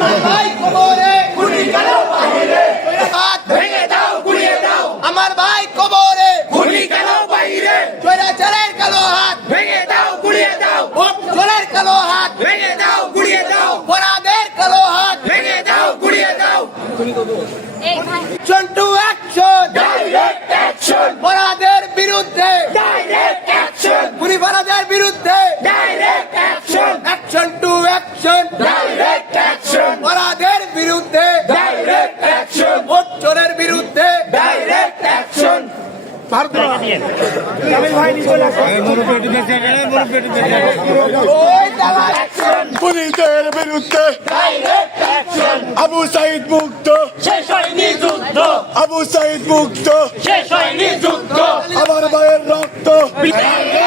আমার ভাই কবরে খুনি কেন বাহিরে হাত ভেঙে দাও গুড়িয়ে দাও আমার ভাই কবরে খুনি কেন বাহিরে স্বৈরাচারের কালো হাত ভেঙে দাও গুড়িয়ে দাও চোরের কালো হাত ভেঙে দাও গুড়িয়ে দাও অপরাধের কালো হাত ভেঙে দাও গুড়িয়ে দাও চন্টু অ্যাকশন ডাইরেক্ট অ্যাকশন অপরাধের বিরুদ্ধে ডাইরেক্ট অ্যাকশন খুনিবারাদের বিরুদ্ধে direct action action to action direct action অপরাধের বিরুদ্ধে ডাইরেক্ট অ্যাকশন ভোট চোরের বিরুদ্ধে ডাইরেক্ট অ্যাকশন ওই দালাল খুনিদের বিরুদ্ধে ডাইরেক্ট অ্যাকশন আবু সাইদ মুক্ত, শেষ হয়নি যুদ্ধ আবু সাইদ মুক্ত, শেষ হয়নি যুদ্ধ আমার ভাইয়ের রক্ত ডাইরেক্ট